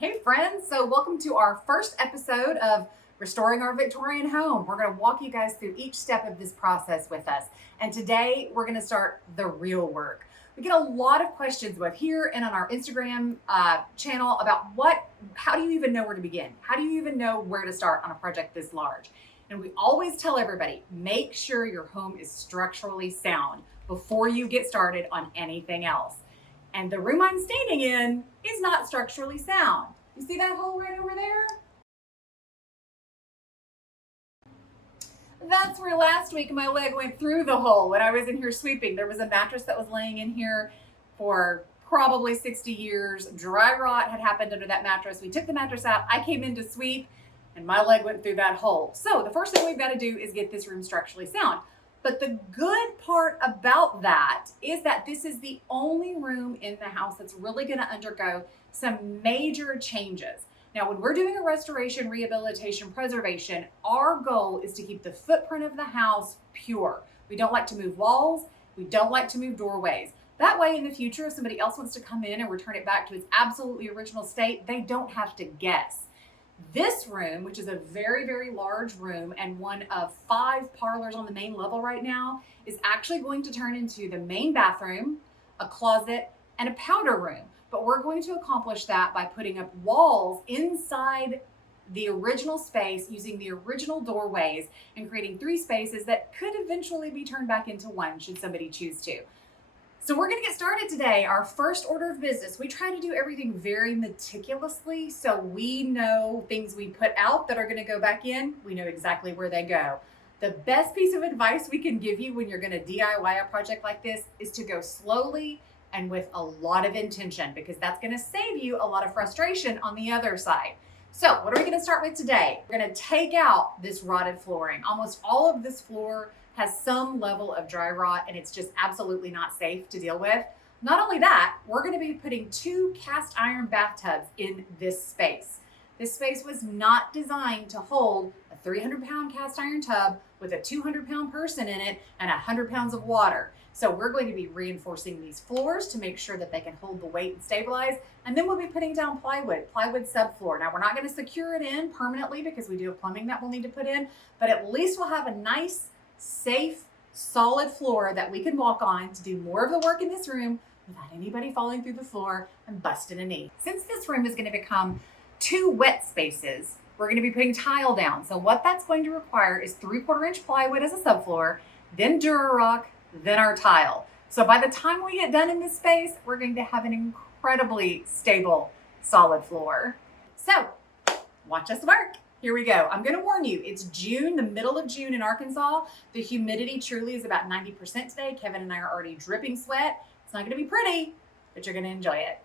Hey friends, so welcome to our first episode of Restoring Our Victorian Home. We're going to walk you guys through each step of this process with us. And today we're going to start the real work. We get a lot of questions both here and on our Instagram channel about how do you even know where to begin? How do you even know where to start on a project this large? And we always tell everybody, make sure your home is structurally sound before you get started on anything else. And the room I'm standing in is not structurally sound. You see that hole right over there? That's where last week my leg went through the hole when I was in here sweeping. There was a mattress that was laying in here for probably 60 years. Dry rot had happened under that mattress. We took the mattress out. I came in to sweep and my leg went through that hole. So the first thing we've got to do is get this room structurally sound. But the good part about that is that this is the only room in the house that's really going to undergo some major changes. Now, when we're doing a restoration, rehabilitation, preservation, our goal is to keep the footprint of the house pure. We don't like to move walls. We don't like to move doorways. That way, in the future, if somebody else wants to come in and return it back to its absolutely original state, they don't have to guess. This room, which is a very, very large room and one of 5 parlors on the main level right now, is actually going to turn into the main bathroom, a closet, and a powder room. But we're going to accomplish that by putting up walls inside the original space using the original doorways and creating 3 spaces that could eventually be turned back into 1 should somebody choose to. So we're going to get started today. Our first order of business, we try to do everything very meticulously so we know things we put out that are going to go back in, we know exactly where they go. The best piece of advice we can give you when you're going to DIY a project like this is to go slowly and with a lot of intention, because that's going to save you a lot of frustration on the other side. So what are we going to start with today? We're going to take out this rotted flooring. Almost all of this floor has some level of dry rot and it's just absolutely not safe to deal with. Not only that, we're going to be putting 2 cast iron bathtubs in this space. This space was not designed to hold a 300-pound cast iron tub with a 200-pound person in it and 100 pounds of water. So we're going to be reinforcing these floors to make sure that they can hold the weight and stabilize. And then we'll be putting down plywood subfloor. Now we're not going to secure it in permanently because we do have plumbing that we'll need to put in, but at least we'll have a nice, safe, solid floor that we can walk on to do more of the work in this room without anybody falling through the floor and busting a knee. Since this room is going to become 2 wet spaces, we're going to be putting tile down. So what that's going to require is 3/4 inch plywood as a subfloor, then Durarock, then our tile. So by the time we get done in this space, we're going to have an incredibly stable, solid floor. So watch us work. Here we go. I'm going to warn you, it's June, the middle of June in Arkansas. The humidity truly is about 90% today. Kevin and I are already dripping sweat. It's not going to be pretty, but you're going to enjoy it.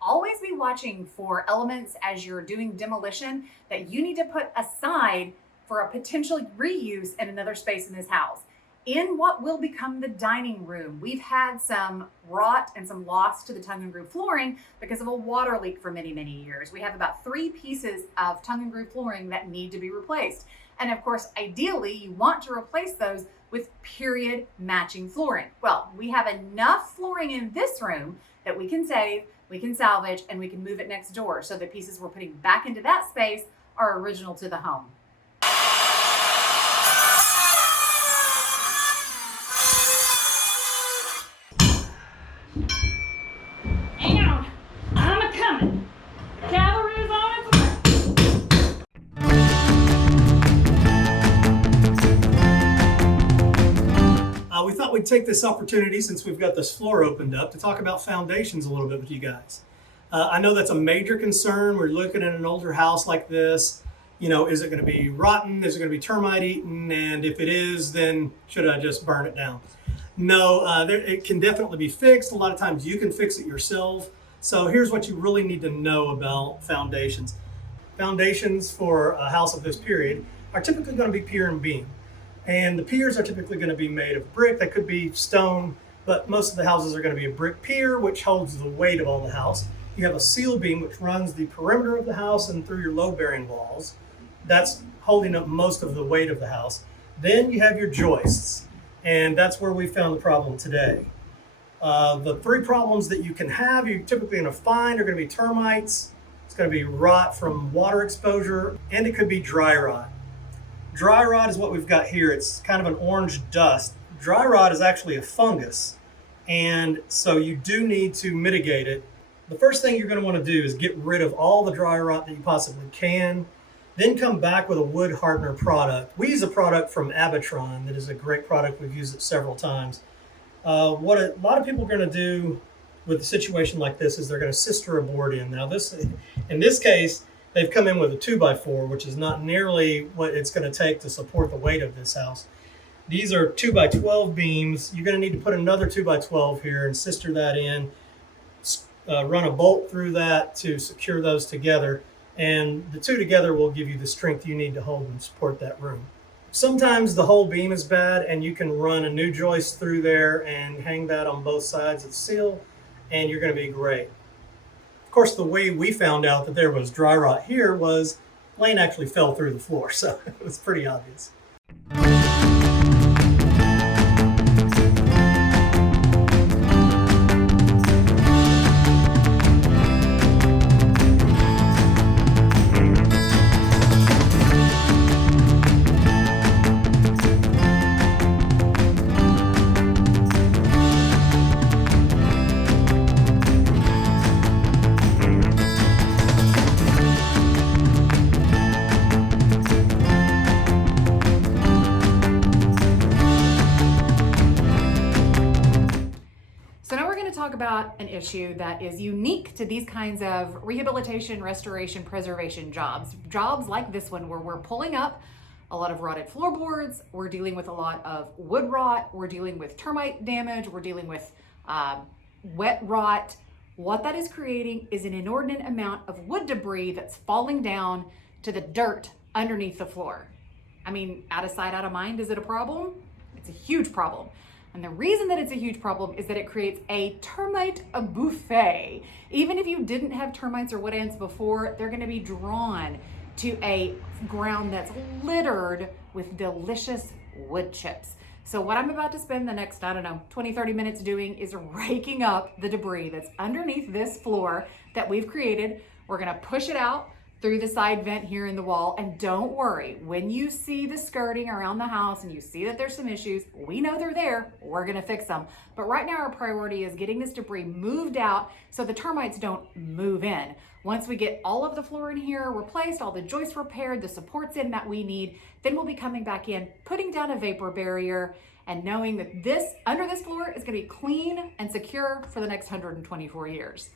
Always be watching for elements as you're doing demolition that you need to put aside for a potential reuse in another space in this house. In what will become the dining room, we've had some rot and some loss to the tongue and groove flooring because of a water leak for many, many years. We have about 3 pieces of tongue and groove flooring that need to be replaced. And of course, ideally, you want to replace those with period matching flooring. Well, we have enough flooring in this room that we can save, we can salvage, and we can move it next door. So the pieces we're putting back into that space are original to the home. Hang on, I'm a-coming. Cavalry's on its way. We thought we'd take this opportunity, since we've got this floor opened up, to talk about foundations a little bit with you guys. I know that's a major concern. We're looking at an older house like this. You know, is it going to be rotten? Is it going to be termite eaten? And if it is, then should I just burn it down? No, it can definitely be fixed. A lot of times you can fix it yourself. So here's what you really need to know about foundations. Foundations for a house of this period are typically going to be pier and beam. And the piers are typically going to be made of brick. They could be stone, but most of the houses are going to be a brick pier, which holds the weight of all the house. You have a seal beam, which runs the perimeter of the house and through your load-bearing walls. That's holding up most of the weight of the house. Then you have your joists. And that's where we found the problem today. The three problems that you can have, you're typically going to find, are going to be termites, it's going to be rot from water exposure, and it could be dry rot. Dry rot is what we've got here. It's kind of an orange dust. Dry rot is actually a fungus, and so you do need to mitigate it. The first thing you're going to want to do is get rid of all the dry rot that you possibly can, then come back with a wood hardener product. We use a product from Abitron that is a great product. We've used it several times. What a lot of people are going to do with a situation like this is they're going to sister a board in. Now in this case, they've come in with a 2x4, which is not nearly what it's going to take to support the weight of this house. These are 2x12 beams. You're going to need to put another 2x12 here and sister that in, run a bolt through that to secure those together. And the two together will give you the strength you need to hold and support that room. Sometimes the whole beam is bad and you can run a new joist through there and hang that on both sides of the seal and you're going to be great. Of course, the way we found out that there was dry rot here was Laine actually fell through the floor, so it was pretty obvious. Talk about an issue that is unique to these kinds of rehabilitation, restoration, preservation jobs. Jobs like this one where we're pulling up a lot of rotted floorboards, we're dealing with a lot of wood rot, we're dealing with termite damage, we're dealing with wet rot. What that is creating is an inordinate amount of wood debris that's falling down to the dirt underneath the floor. I mean, out of sight, out of mind, is it a problem? It's a huge problem. And the reason that it's a huge problem is that it creates a termite buffet. Even if you didn't have termites or wood ants before, they're going to be drawn to a ground that's littered with delicious wood chips. So what I'm about to spend the next, 20, 30 minutes doing is raking up the debris that's underneath this floor that we've created. We're going to push it out through the side vent here in the wall. And don't worry, when you see the skirting around the house and you see that there's some issues, we know they're there, we're gonna fix them. But right now our priority is getting this debris moved out so the termites don't move in. Once we get all of the floor in here replaced, all the joists repaired, the supports in that we need, then we'll be coming back in, putting down a vapor barrier and knowing that this, under this floor, is gonna be clean and secure for the next 124 years.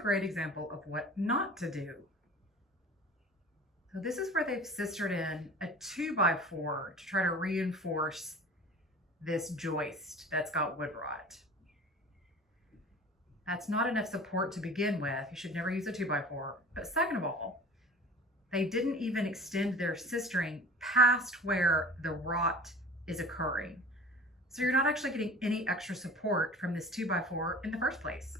Great example of what not to do. So this is where they've sistered in a 2x4 to try to reinforce this joist that's got wood rot. That's not enough support to begin with. You should never use a 2x4. But second of all, they didn't even extend their sistering past where the rot is occurring. So you're not actually getting any extra support from this 2x4 in the first place.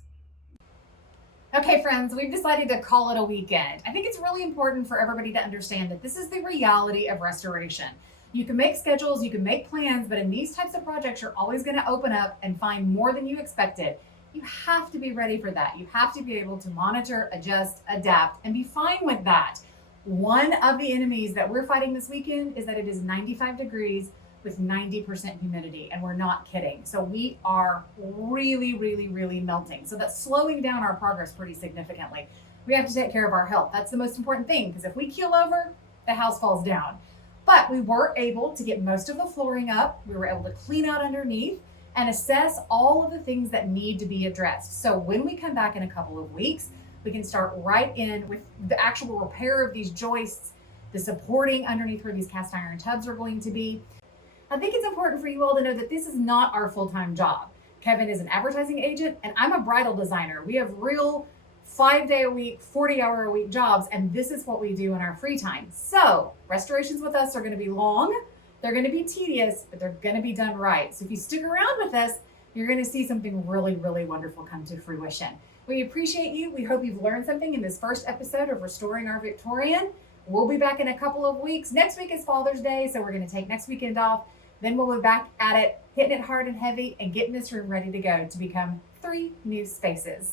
Okay, friends, we've decided to call it a weekend. I think it's really important for everybody to understand that this is the reality of restoration. You can make schedules, you can make plans, but in these types of projects, you're always going to open up and find more than you expected. You have to be ready for that. You have to be able to monitor, adjust, adapt, and be fine with that. One of the enemies that we're fighting this weekend is that it is 95 degrees with 90% humidity, and we're not kidding. So we are really melting. So that's slowing down our progress pretty significantly. We have to take care of our health. That's the most important thing, because if we keel over, the house falls down. But we were able to get most of the flooring up. We were able to clean out underneath and assess all of the things that need to be addressed. So when we come back in a couple of weeks, we can start right in with the actual repair of these joists, the supporting underneath where these cast iron tubs are going to be. I think it's important for you all to know that this is not our full-time job. Kevin is an advertising agent and I'm a bridal designer. We have real 5-day a week, 40-hour a week jobs, and this is what we do in our free time. So restorations with us are going to be long, they're going to be tedious, but they're going to be done right. So if you stick around with us, you're going to see something really, really wonderful come to fruition. We appreciate you. We hope you've learned something in this first episode of Restoring Our Victorian. We'll be back in a couple of weeks. Next week is Father's Day, so we're going to take next weekend off. Then we'll be back at it, hitting it hard and heavy, and getting this room ready to go to become 3 new spaces.